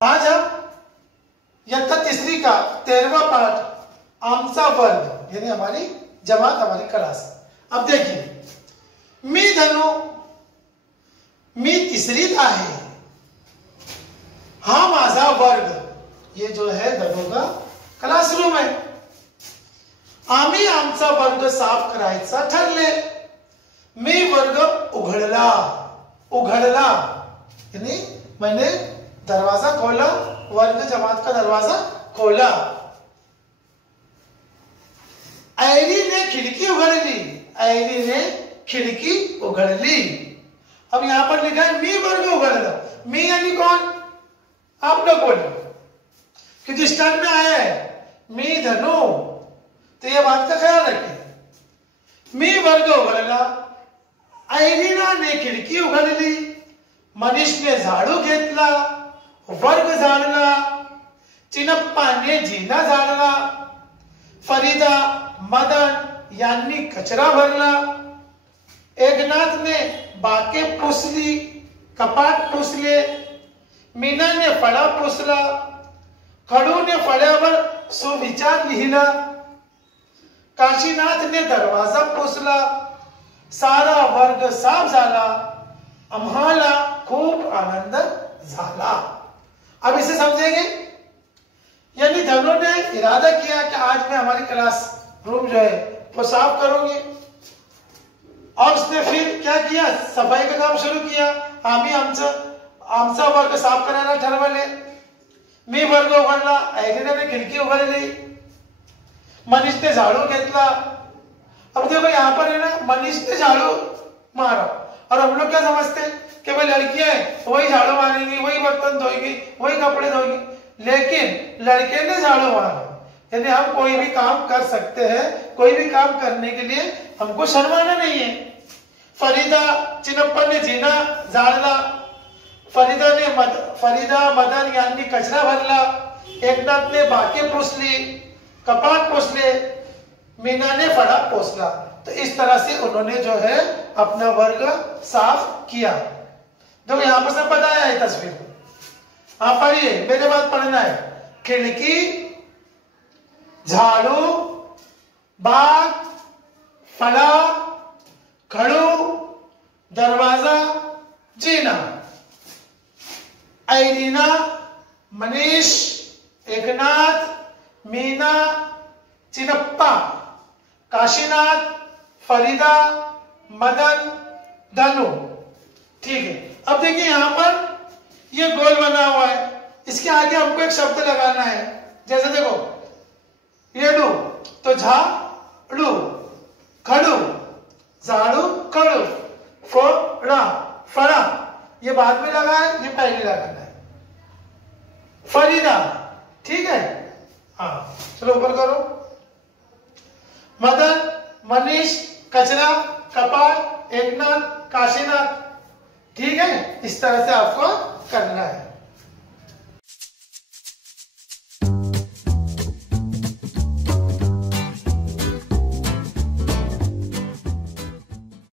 आज हम इयत्ता तीसरी का 13वां पाठ आमचा वर्ग यानी हमारी जमात, हमारी क्लास। अब देखिए, मी धनु, मी तिसरीत आहे, हा माझा वर्ग, ये जो है धनु का क्लासरूम है। आम्ही आमचा वर्ग साफ करायचा ठरले। मी वर्ग उघडला, उघडला यानी मैंने दरवाजा खोला, वर्ग जमात का दरवाजा खोला। ऐरी ने खिड़की उघडली, ऐरी ने खिड़की उघडली। अब यहां पर लिखा है मी वर्ग उघडला। मी यानी कौन? आप लोग बोलो, क्योंकि स्टार्ट में आया है मी धनु, तो ये बात का ख्याल रखें। मी वर्ग उघडला, ऐरीना ने खिडकी उघडली, मनीष ने झाडू घेतला, वर्ग झाडला, चिनप्पाने जिना झाडला, फरीदा, मदन यांनी कचरा भरला, एकनाथ ने बाके पुसली, कपाट पुसले, मीना ने फळा पुसला, खडू ने फळ्यावर सुविचार लिहिला, काशीनाथ ने दरवाजा पुसला, सारा वर्ग साफ झाला, आम्हाला खूप आनंद झाला। अब इसे समझेंगे, यानी धनु ने इरादा किया कि आज मैं हमारी क्लास रूम जो है वो साफ करूंगी, और उसने फिर क्या किया, सफाई का काम शुरू किया। आम्ही आमचा वर्ग साफ करायला ठरवले। मी वर्ग उघडला, ऐरीने ने खिडकी उघडली, मनीष ने झाड़ू घेतला। अब देखो यहाँ पर है ना, मनीष ने झाड़ू मारा, और हम लोग क्या समझते हैं कि भाई लड़कियां हैं वही झाड़ू मारेंगी, वही बर्तन धोएगी, वही कपड़े धोएगी, लेकिन लड़के ने झाड़ू मारा। यानी हम कोई भी काम कर सकते हैं, कोई भी काम करने के लिए हमको शर्माना नहीं है। फरीदा, चिनप्पा ने जीना झाड़ला, फरीदा मदन यांनी कचरा भरला, एकनाथ ने बाके पुसली, कपाट पुसले, मीना ने फड़ा पोसला। तो इस तरह से उन्होंने जो है अपना वर्ग साफ किया। तो यहां पर सब बताया है तस्वीर। आप पढ़िए, मेरे बाद पढ़ना है। खिड़की, झाड़ू, बाग, फड़ा, खड़ू, दरवाजा, जीना। ऐरीना, मनीष, एकनाथ, मीना, चिनप्पा, काशीनाथ, फरीदा, मदन, धनु। ठीक है, अब देखिए यहां पर ये गोल बना हुआ है, इसके आगे हमको एक शब्द लगाना है। जैसे देखो, ये डू तो झाड़ू, खड़ू, झाड़ू, खड़ू, फोड़ा, फड़ा, ये बाद में लगा है, ये पहले लगाना है। फरीदा, ठीक है, हाँ चलो ऊपर करो। मदन, मनीष, कचरा, कपाट, एकनाथ, काशीनाथ, ठीक है, इस तरह से आपको करना है।